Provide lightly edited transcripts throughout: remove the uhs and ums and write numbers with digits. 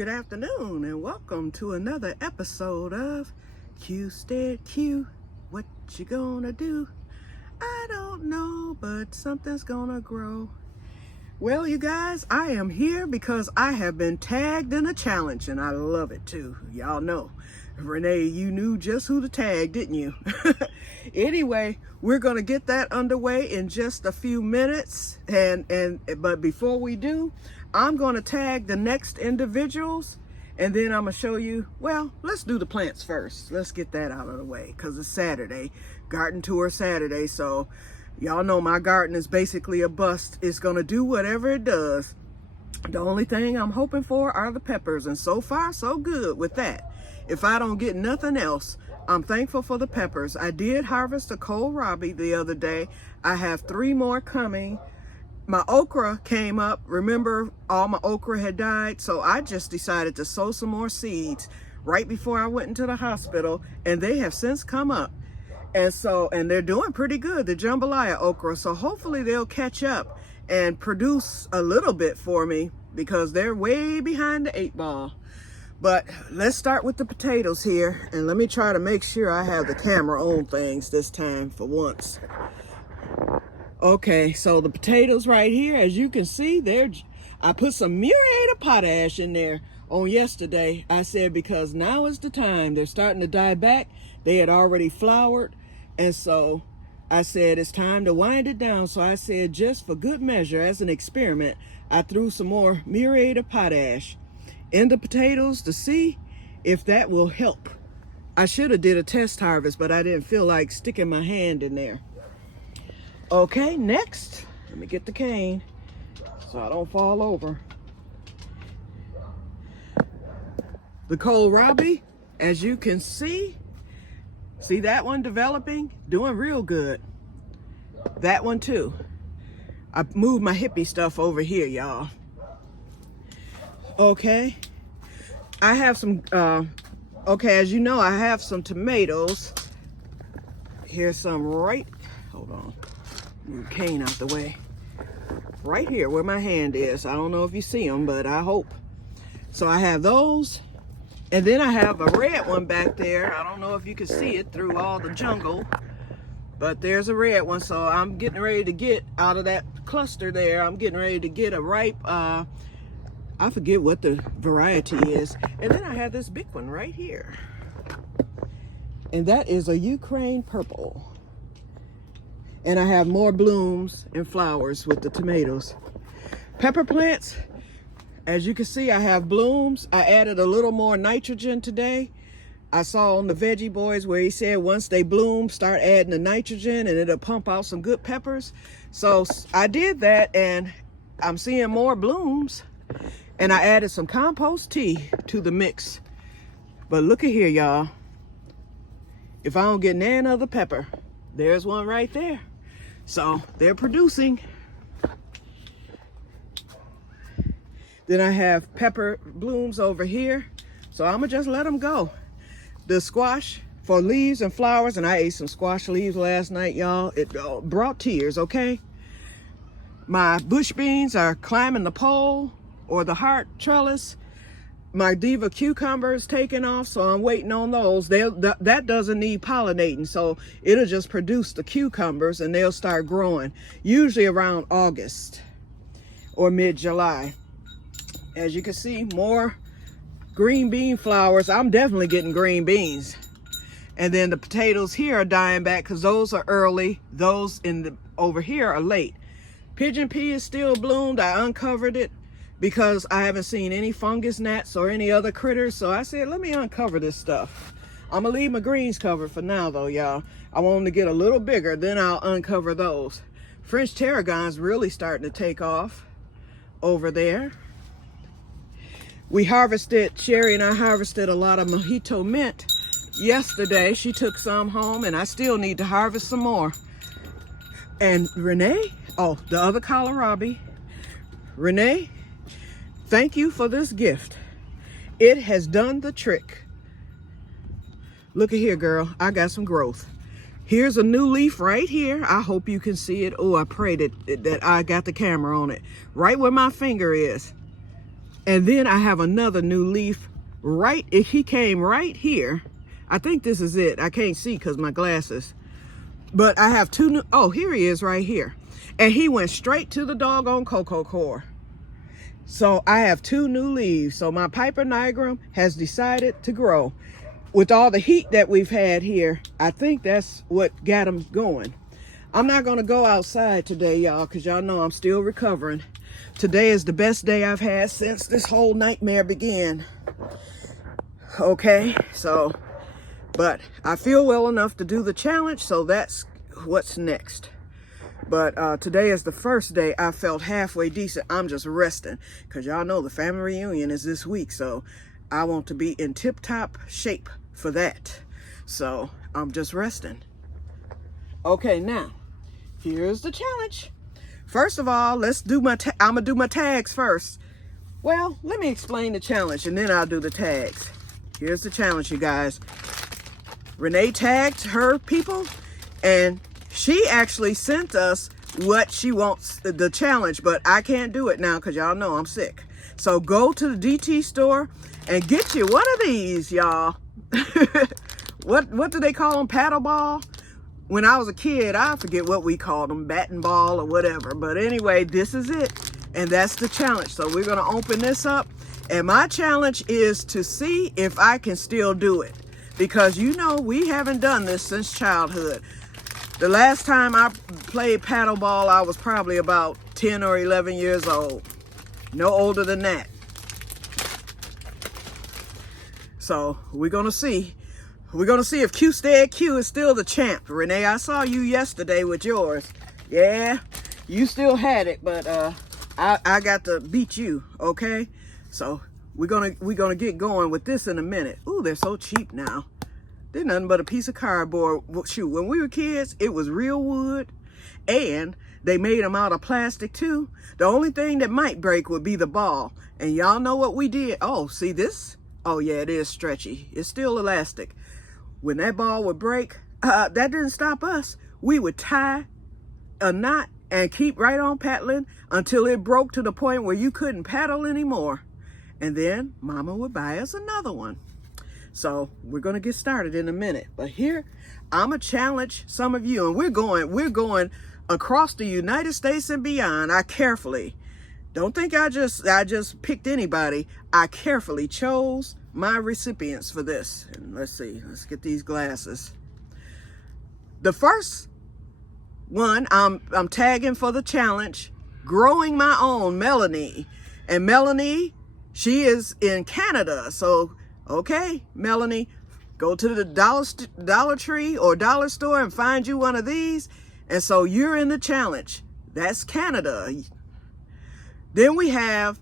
Good afternoon and welcome to another episode of Que-stead-Que. What you gonna do? I don't know, but something's gonna grow. Well, you guys, I am here because I have been tagged in a challenge and I love it too. Y'all know. Renee, you knew just who to tag, didn't you? Anyway, we're gonna get that underway in just a few minutes. But before we do, I'm gonna tag the next individuals and then I'm gonna show you, well, let's do the plants first. Let's get that out of the way because it's Saturday, garden tour Saturday. So y'all know my garden is basically a bust. It's gonna do whatever it does. The only thing I'm hoping for are the peppers, and so far so good with that. If I don't get nothing else, I'm thankful for the peppers. I did harvest a kohlrabi the other day. I have 3 more coming. My okra came up. Remember, all my okra had died, so I just decided to sow some more seeds right before I went into the hospital, and they have since come up. And they're doing pretty good, the jambalaya okra, so hopefully they'll catch up and produce a little bit for me because they're way behind the 8 ball. But let's start with the potatoes here, and let me try to make sure I have the camera on things this time for once. Okay, so the potatoes right here, as you can see, I put some muriate of potash in there on yesterday. I said because now is the time. They're starting to die back. They had already flowered, and so I said it's time to wind it down. So I said just for good measure, as an experiment, I threw some more muriate of potash in the potatoes to see if that will help. I should have did a test harvest, but I didn't feel like sticking my hand in there. Okay, next, let me get the cane so I don't fall over. The kohlrabi, as you can see that one developing, doing real good. That one too. I moved my hippie stuff over here, y'all. Okay, I have some, as you know, I have some tomatoes. Here's some hold on, move the cane out the way. Right here where my hand is. I don't know if you see them, but I hope. So I have those. And then I have a red one back there. I don't know if you can see it through all the jungle, but there's a red one. So I'm getting ready to get out of that cluster there. I'm getting ready to get a ripe, I forget what the variety is. And then I have this big one right here. And that is a Ukraine purple. And I have more blooms and flowers with the tomatoes. Pepper plants, as you can see, I have blooms. I added a little more nitrogen today. I saw on the Veggie Boys where he said once they bloom, start adding the nitrogen and it'll pump out some good peppers. So I did that and I'm seeing more blooms. And I added some compost tea to the mix. But look at here, y'all. If I don't get none other pepper, there's one right there. So they're producing. Then I have pepper blooms over here. So I'm gonna just let them go. The squash for leaves and flowers, and I ate some squash leaves last night, y'all. It brought tears, okay? My bush beans are climbing the pole or the heart trellis. My diva cucumbers taking off, so I'm waiting on those. That doesn't need pollinating, so it'll just produce the cucumbers and they'll start growing, usually around August or mid-July. As you can see, more green bean flowers. I'm definitely getting green beans. And then the potatoes here are dying back because those are early. Those over here are late. Pigeon pea is still bloomed. I uncovered it because I haven't seen any fungus gnats or any other critters. So I said, let me uncover this stuff. I'm gonna leave my greens covered for now though, y'all. I want them to get a little bigger, then I'll uncover those. French tarragon's really starting to take off over there. Sherry and I harvested a lot of mojito mint yesterday. She took some home and I still need to harvest some more. And Renee, the other kohlrabi, Renee, thank you for this gift. It has done the trick. Look at here, girl. I got some growth. Here's a new leaf right here. I hope you can see it. Oh, I pray that I got the camera on it. Right where my finger is. And then I have another new leaf he came right here. I think this is it. I can't see because my glasses. But I have two new, oh, here he is right here. And he went straight to the doggone cocoa core. So I have two new leaves. So my Piper nigrum has decided to grow. With all the heat that we've had here, I think that's what got him going. I'm not going to go outside today, y'all, because y'all know I'm still recovering. Today is the best day I've had since this whole nightmare began. Okay, so, but I feel well enough to do the challenge, so that's what's next. But today is the first day I felt halfway decent. I'm just resting, because y'all know the family reunion is this week, so I want to be in tip-top shape for that. So I'm just resting. Okay, now, here's the challenge. First of all, let's do I'm gonna do my tags first. Well, let me explain the challenge and then I'll do the tags. Here's the challenge, you guys. Renee tagged her people and she actually sent us what she wants, the challenge, but I can't do it now because y'all know I'm sick. So go to the DT store and get you one of these, y'all. What do they call them? Paddle ball? When I was a kid, I forget what we called them, bat and ball or whatever. But anyway, this is it. And that's the challenge. So we're going to open this up. And my challenge is to see if I can still do it. Because, you know, we haven't done this since childhood. The last time I played paddle ball, I was probably about 10 or 11 years old. No older than that. So we're going to see. We're going to see if Que-stead-Que is still the champ. Renee, I saw you yesterday with yours. Yeah, you still had it, but I got to beat you, okay? So we're gonna get going with this in a minute. Ooh, they're so cheap now. They're nothing but a piece of cardboard. Shoot, when we were kids, it was real wood, and they made them out of plastic too. The only thing that might break would be the ball. And y'all know what we did? Oh, see this? Oh yeah, it is stretchy. It's still elastic. When that ball would break, that didn't stop us. We would tie a knot and keep right on paddling until it broke to the point where you couldn't paddle anymore. And then Mama would buy us another one. So we're going to get started in a minute. But here, I'm going to challenge some of you. And we're going across the United States and beyond. I carefully, don't think I just picked anybody. I carefully chose my recipients for this. And let's see, let's get these glasses. The first one I'm tagging for the challenge, Growing My Own, Melanie. And Melanie, she is in Canada. So, okay, Melanie, go to the Dollar Tree or dollar store and find you one of these. And so you're in the challenge. That's Canada. Then we have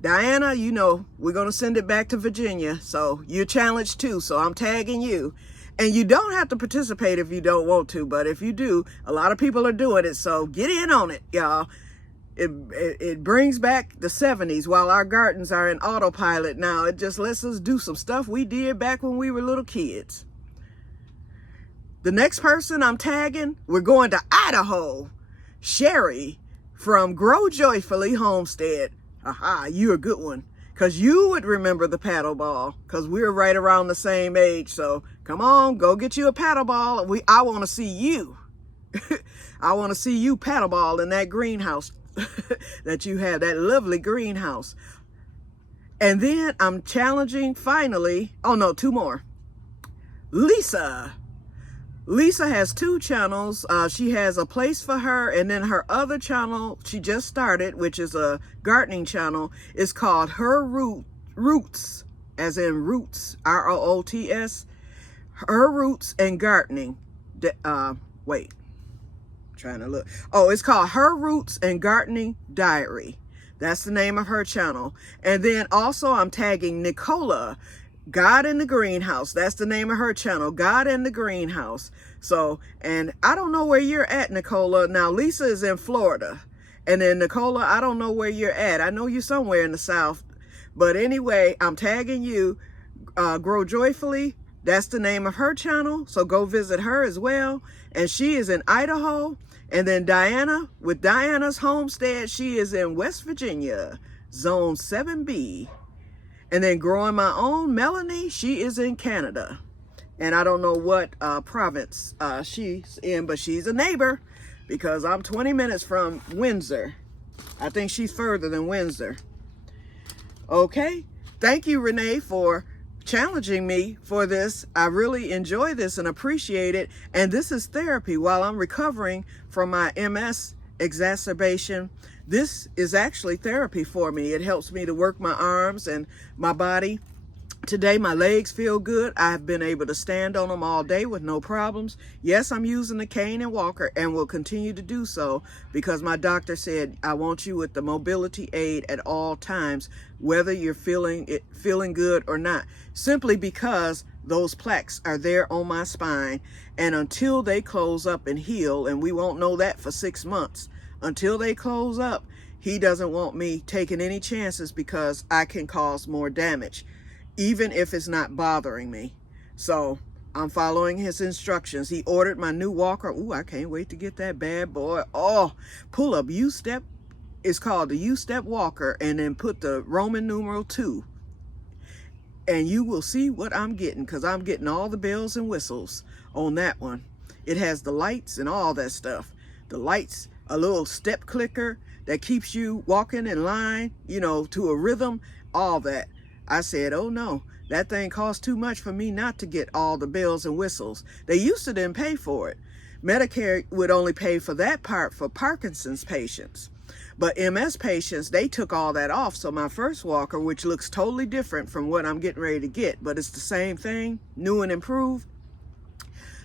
Diana, you know, we're going to send it back to Virginia. So you're challenged too. So I'm tagging you. And you don't have to participate if you don't want to. But if you do, a lot of people are doing it. So get in on it, y'all. It brings back the 70s while our gardens are in autopilot now. It just lets us do some stuff we did back when we were little kids. The next person I'm tagging, we're going to Idaho. Sherry from Grow Joyfully Homestead. Aha, you're a good one. Because you would remember the paddle ball. Because we're right around the same age. So come on, go get you a paddle ball. I want to see you. I want to see you paddle ball in that greenhouse that you have. That lovely greenhouse. And then I'm challenging finally. Oh no, two more. Lisa. Lisa has two channels. She has a place for her, and then her other channel she just started, which is a gardening channel, is called Her Roots, as in roots, R-O-O-T-S, Her Roots and Gardening. Wait, trying to look. Oh, it's called Her Roots and Gardening Diary. That's the name of her channel. And then also I'm tagging Nicola, God in the Greenhouse. That's the name of her channel, God in the Greenhouse. So, and I don't know where you're at, Nicola. Now, Lisa is in Florida. And then Nicola, I don't know where you're at. I know you're somewhere in the South. But anyway, I'm tagging you, Grow Joyfully. That's the name of her channel. So go visit her as well. And she is in Idaho. And then Diana, with Diana's Homestead, she is in West Virginia. Zone 7B. And then growing my own, Melanie, she is in Canada. And I don't know what province she's in, but she's a neighbor because I'm 20 minutes from Windsor. I think she's further than Windsor. Okay. Thank you, Renee, for challenging me for this. I really enjoy this and appreciate it. And this is therapy while I'm recovering from my MS exacerbation. This is actually therapy for me. It helps me to work my arms and my body. Today, my legs feel good. I've been able to stand on them all day with no problems. Yes, I'm using the cane and walker and will continue to do so because my doctor said, I want you with the mobility aid at all times, whether you're feeling good or not, simply because those plaques are there on my spine. And until they close up and heal, and we won't know that for 6 months, until they close up, he doesn't want me taking any chances because I can cause more damage, even if it's not bothering me. So I'm following his instructions. He ordered my new walker. Ooh, I can't wait to get that bad boy. Oh, pull up U-step. It's called the U-step walker, and then put the Roman numeral 2. And you will see what I'm getting, because I'm getting all the bells and whistles on that one. It has the lights and all that stuff. The lights, a little step clicker that keeps you walking in line, you know, to a rhythm, all that. I said, oh no, that thing costs too much for me not to get all the bells and whistles. They used to didn't pay for it. Medicare would only pay for that part for Parkinson's patients. But MS patients, they took all that off. So my first walker, which looks totally different from what I'm getting ready to get, but it's the same thing, new and improved.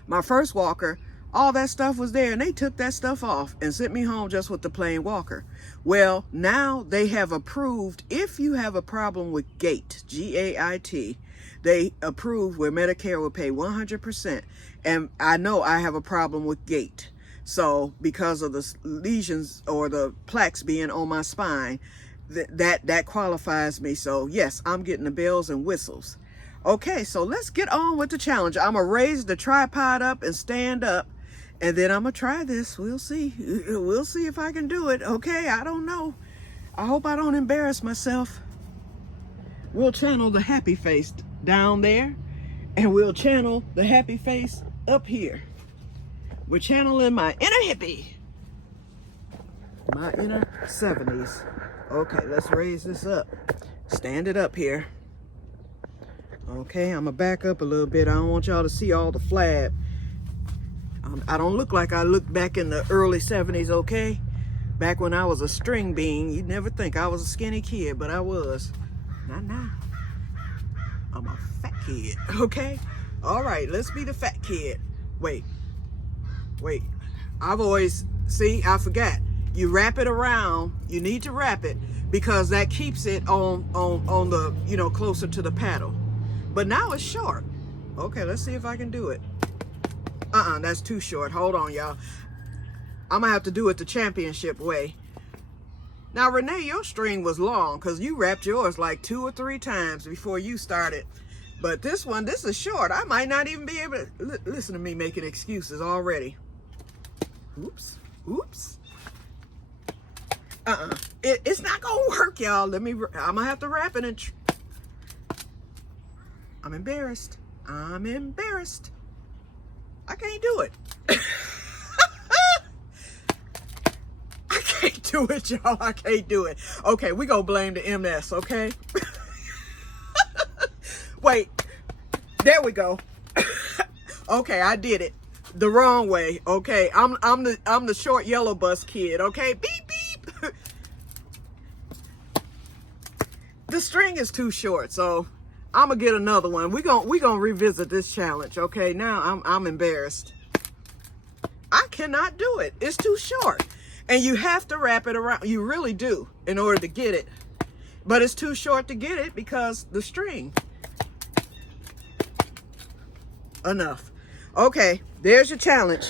My first walker, all that stuff was there, and they took that stuff off and sent me home just with the plain walker. Well, now they have approved, if you have a problem with gait, G-A-I-T, they approved where Medicare will pay 100%. And I know I have a problem with gait. So because of the lesions or the plaques being on my spine, that qualifies me. So yes, I'm getting the bells and whistles. Okay, so let's get on with the challenge. I'm gonna raise the tripod up and stand up, and then I'm gonna try this. We'll see. We'll see if I can do it. Okay, I don't know. I hope I don't embarrass myself. We'll channel the happy face down there, and we'll channel the happy face up here. We're channeling my inner hippie, my inner 70s. Okay, let's raise this up. Stand it up here. Okay, I'm gonna back up a little bit. I don't want y'all to see all the flab. I don't look like I looked back in the early 70s, okay? Back when I was a string bean. You'd never think I was a skinny kid, but I was. Not now. I'm a fat kid, okay? All right, let's be the fat kid. Wait. I've always, see, I forgot. You wrap it around. You need to wrap it because that keeps it on the, you know, closer to the paddle. But now it's short. Okay, let's see if I can do it. That's too short. Hold on, y'all. I'm gonna have to do it the championship way. Now, Renee, your string was long because you wrapped yours like 2 or 3 times before you started. But this one, this is short. I might not even be able to listen to me making excuses already. Oops. It's not gonna work, y'all. I'm gonna have to wrap it and I'm embarrassed. I can't do it. I can't do it, y'all. I can't do it. Okay, we gonna blame the MS, okay? Wait, there we go. Okay, I did it the wrong way. Okay, I'm the short yellow bus kid. Okay, beep beep. The string is too short, so I'm gonna get another one. We gonna revisit this challenge. Okay, now I'm embarrassed. I cannot do it. It's too short, and you have to wrap it around. You really do in order to get it, but it's too short to get it because the string. Enough. Okay, there's your challenge.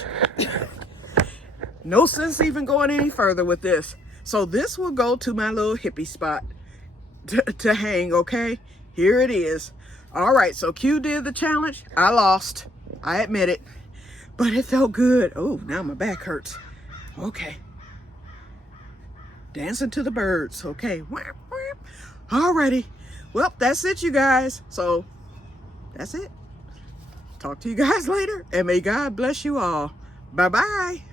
No sense even going any further with this. So this will go to my little hippie spot to hang, okay? Here it is. All right, so Q did the challenge. I lost. I admit it. But it felt good. Oh, now my back hurts. Okay. Dancing to the birds, okay. Alrighty. Well, that's it, you guys. So, that's it. Talk to you guys later, and may God bless you all. Bye-bye.